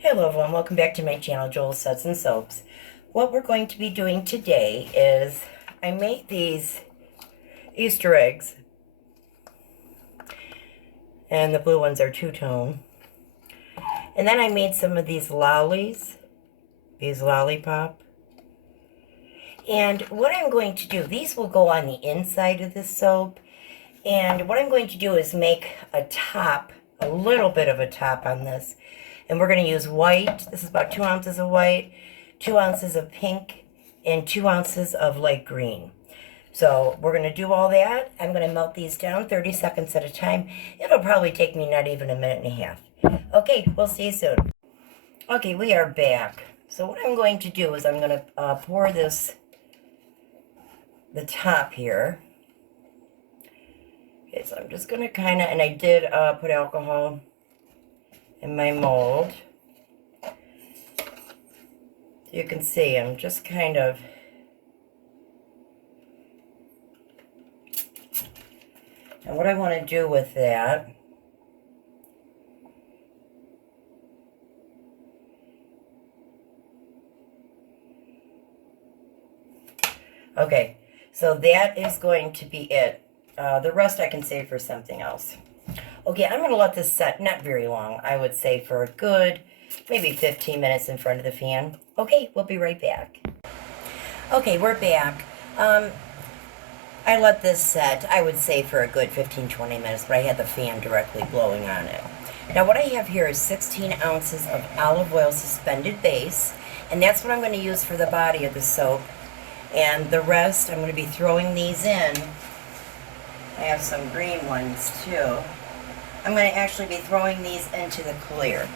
Hello everyone, welcome back to my channel, Joel's Suds and Soaps. What we're going to be doing today is I made these Easter eggs, and the blue ones are two-tone. And then I made some of these lollies, these lollipop. And what I'm going to do, these will go on the inside of this soap. And what I'm going to do is make a top, a little bit of a top on this. And we're going to use white. This is about 2 ounces of white, 2 ounces of pink, and 2 ounces of light green. So we're going to do all that. I'm going to melt these down 30 seconds at a time. It'll probably take me not even a minute and a half. Okay, we'll see you soon. Okay, we are back. So what I'm going to do is I'm going to pour this, the top here. Okay, so I'm just going to kind of, and I did put alcohol in my mold. You can see I'm just kind of and what I want to do with that okay, so that is going to be it. The rest I can save for something else. Okay, I'm going to let this set, not very long, I would say for a good, maybe 15 minutes in front of the fan. Okay, we'll be right back. Okay, we're back. I let this set, I would say for a good 15-20 minutes, but I had the fan directly blowing on it. Now what I have here is 16 ounces of olive oil suspended base, and that's what I'm going to use for the body of the soap. And the rest, I'm going to be throwing these in. I have some green ones too. I'm going to actually be throwing these into the clear.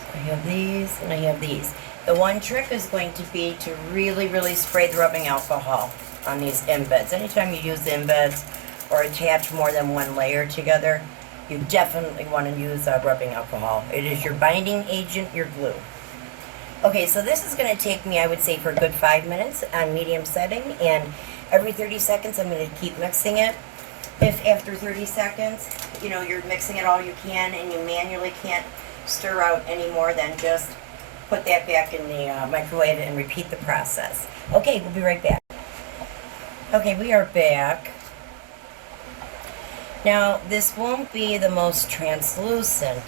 So I have these and I have these. The one trick is going to be to really, really spray the rubbing alcohol on these embeds. Anytime you use embeds or attach more than one layer together, you definitely want to use rubbing alcohol. It is your binding agent, your glue. Okay, so this is going to take me, I would say, for a good 5 minutes on medium setting, and every 30 seconds I'm going to keep mixing it. If after 30 seconds, you know, you're mixing it all you can and you manually can't stir out any more, then just put that back in the microwave and repeat the process. Okay, we'll be right back. Okay, we are back. Now, this won't be the most translucent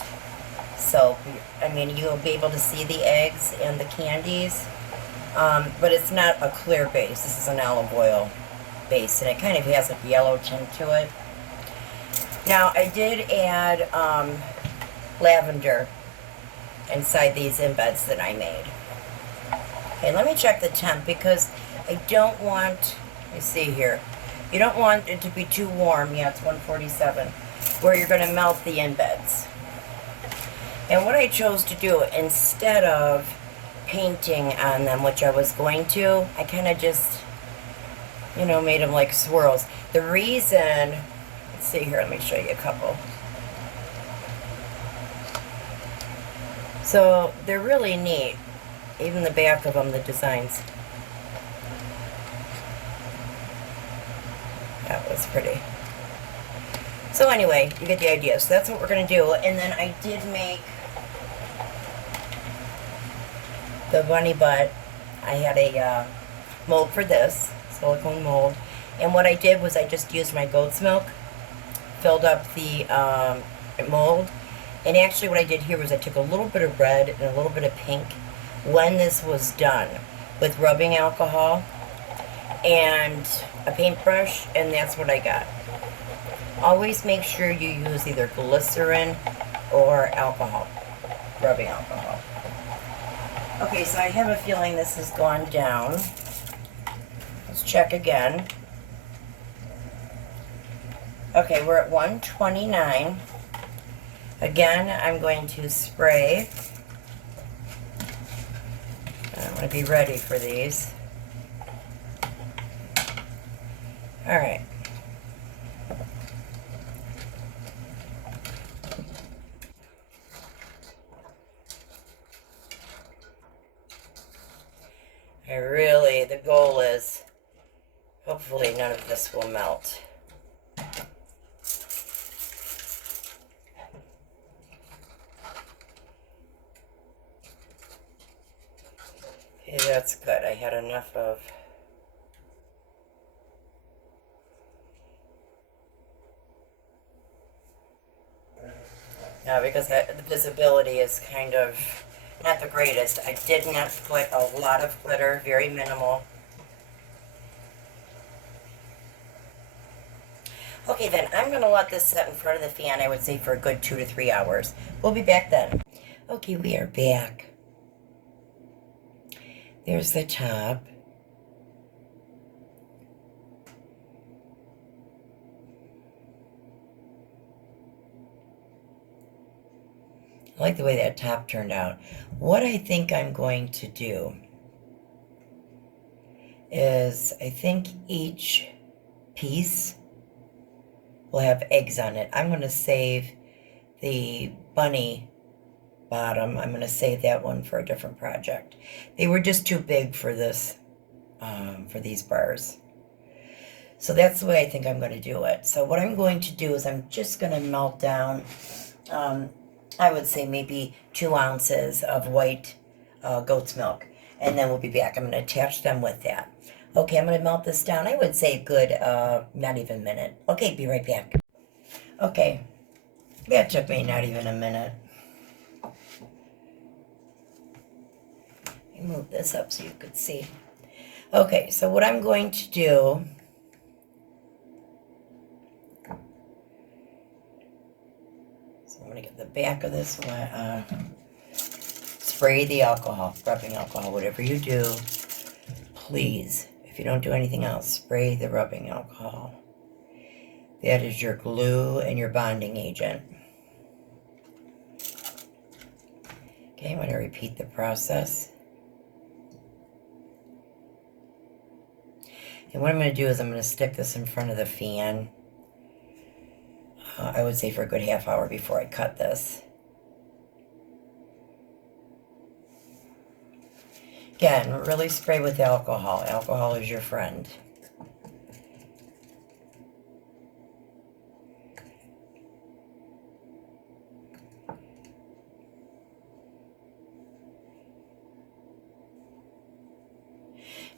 soap. I mean, you'll be able to see the eggs and the candies, but it's not a clear base. This is an olive oil base, and it kind of has a yellow tint to it. Now, I did add lavender inside these embeds that I made. Okay, let me check the temp because I don't want, let me see here, you don't want it to be too warm. Yeah, it's 147, where you're going to melt the embeds. And what I chose to do, instead of painting on them, which I was going to, I kind of just, you know, made them like swirls. The reason, let's see here, let me show you a couple. So they're really neat. Even the back of them, the designs. That was pretty. So anyway, you get the idea. So that's what we're going to do. And then I did make the bunny butt. I had a mold for this, silicone mold. And what I did was I just used my goat's milk, filled up the mold. And actually what I did here was I took a little bit of red and a little bit of pink when this was done with rubbing alcohol and a paintbrush, and that's what I got. Always make sure you use either glycerin or alcohol, rubbing alcohol. Okay, so I have a feeling this has gone down. Let's check again. Okay, we're at 129. Again, I'm going to spray. I'm going to be ready for these. All right. The goal is, hopefully none of this will melt. Okay, that's good. I had enough of... Now, because the visibility is kind of not the greatest, I did not put a lot of glitter, very minimal. Okay, then I'm going to let this set in front of the fan, I would say, for a good 2 to 3 hours. We'll be back then. Okay, we are back. There's the top. I like the way that top turned out. What I think I'm going to do is I think each piece will have eggs on it. I'm going to save the bunny bottom. I'm going to save that one for a different project. They were just too big for this, for these bars. So that's the way I think I'm going to do it. So what I'm going to do is I'm just going to melt down, I would say maybe 2 ounces of white goat's milk. And then we'll be back. I'm going to attach them with that. Okay, I'm going to melt this down. I would say a good, not even a minute. Okay, be right back. Okay, that took me not even a minute. Let me move this up so you could see. Okay, so what I'm going to do... So I'm going to get the back of this one. Spray the alcohol, rubbing alcohol, whatever you do. Please, if you don't do anything else, spray the rubbing alcohol. That is your glue and your bonding agent. Okay, I'm going to repeat the process. And what I'm going to do is I'm going to stick this in front of the fan. I would say for a good half hour before I cut this. Again, really spray with alcohol. Alcohol is your friend.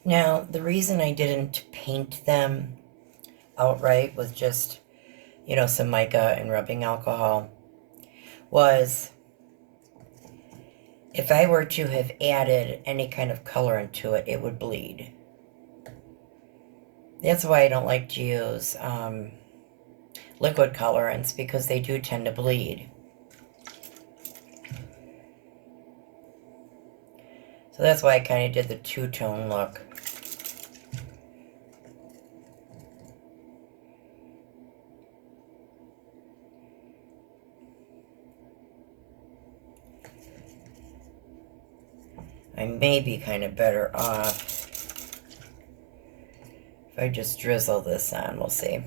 Now, the reason I didn't paint them outright with just, you know, some mica and rubbing alcohol was if I were to have added any kind of colorant to it, it would bleed. That's why I don't like to use liquid colorants, because they do tend to bleed. So that's why I kind of did the two-tone look. I may be kind of better off if I just drizzle this on. We'll see.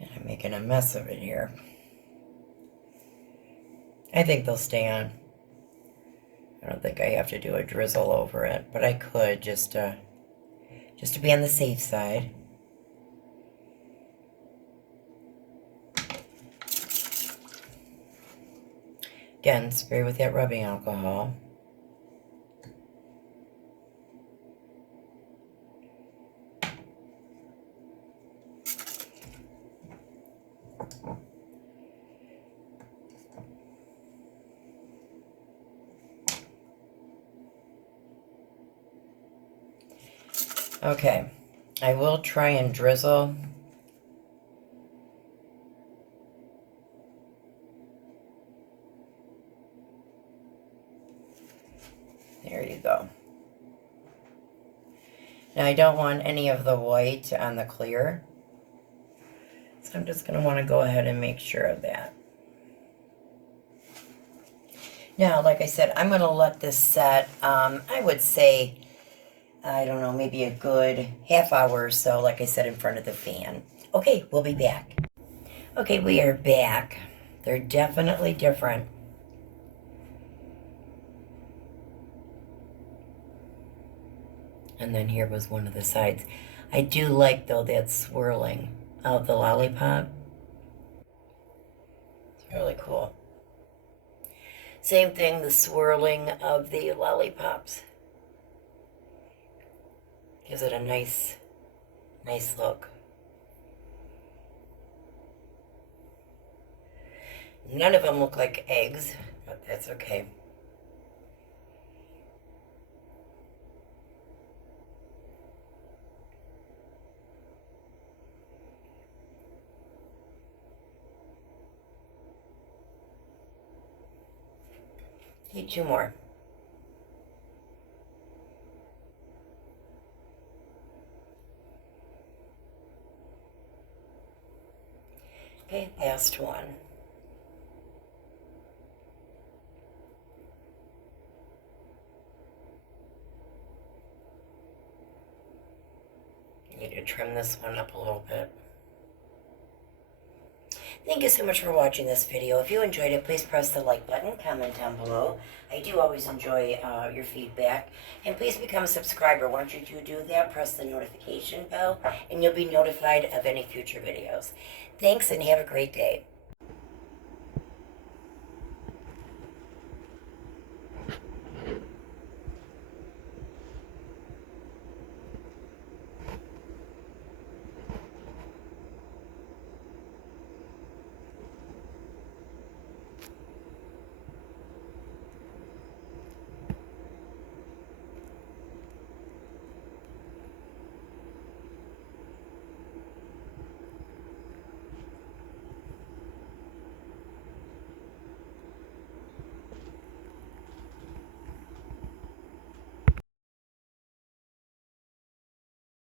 I'm making a mess of it here. I think they'll stay on. I don't think I have to do a drizzle over it, but I could just to be on the safe side. Again, spray with that rubbing alcohol. Okay, I will try and drizzle. There you go. Now I don't want any of the white on the clear, so I'm just going to want to go ahead and make sure of that. Now, like I said, I'm going to let this set, I would say, I don't know, maybe a good half hour or so, like I said, in front of the fan. Okay, we'll be back. Okay, we are back. They're definitely different. And then here was one of the sides. I do like, though, that swirling of the lollipop. It's really cool. Same thing, the swirling of the lollipops. Gives it a nice look. None of them look like eggs, but that's okay. Okay, 2 more. Okay, last one. Need to trim this one up a little bit. Thank you so much for watching this video. If you enjoyed it, please press the like button, comment down below. I do always enjoy your feedback. And please become a subscriber. Once you do that, press the notification bell, and you'll be notified of any future videos. Thanks, and have a great day.